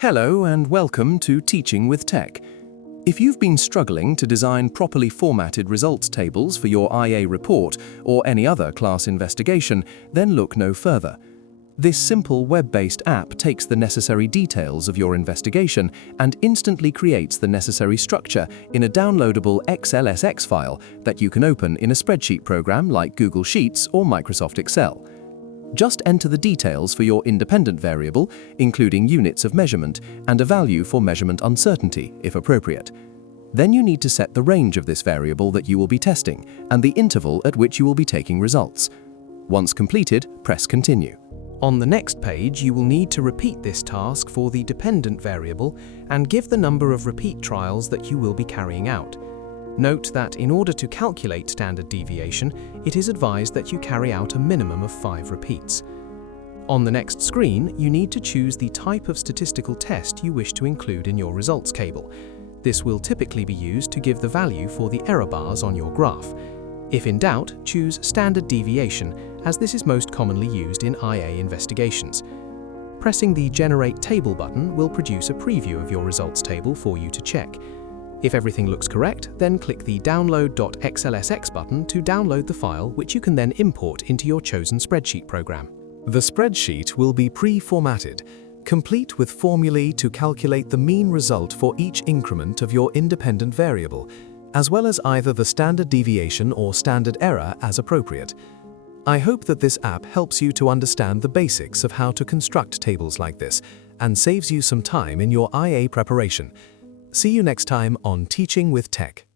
Hello and welcome to Teaching with Tech. If you've been struggling to design properly formatted results tables for your IA report or any other class investigation, then look no further. This simple web-based app takes the necessary details of your investigation and instantly creates the necessary structure in a downloadable XLSX file that you can open in a spreadsheet program like Google Sheets or Microsoft Excel. Just enter the details for your independent variable, including units of measurement, and a value for measurement uncertainty, if appropriate. Then you need to set the range of this variable that you will be testing, and the interval at which you will be taking results. Once completed, press Continue. On the next page, you will need to repeat this task for the dependent variable and give the number of repeat trials that you will be carrying out. Note that in order to calculate standard deviation, it is advised that you carry out a minimum of 5 repeats. On the next screen, you need to choose the type of statistical test you wish to include in your results table. This will typically be used to give the value for the error bars on your graph. If in doubt, choose standard deviation, as this is most commonly used in IA investigations. Pressing the Generate Table button will produce a preview of your results table for you to check. If everything looks correct, then click the Download.xlsx button to download the file, which you can then import into your chosen spreadsheet program. The spreadsheet will be pre-formatted, complete with formulae to calculate the mean result for each increment of your independent variable, as well as either the standard deviation or standard error as appropriate. I hope that this app helps you to understand the basics of how to construct tables like this and saves you some time in your IA preparation. See you next time on Teaching with Tech.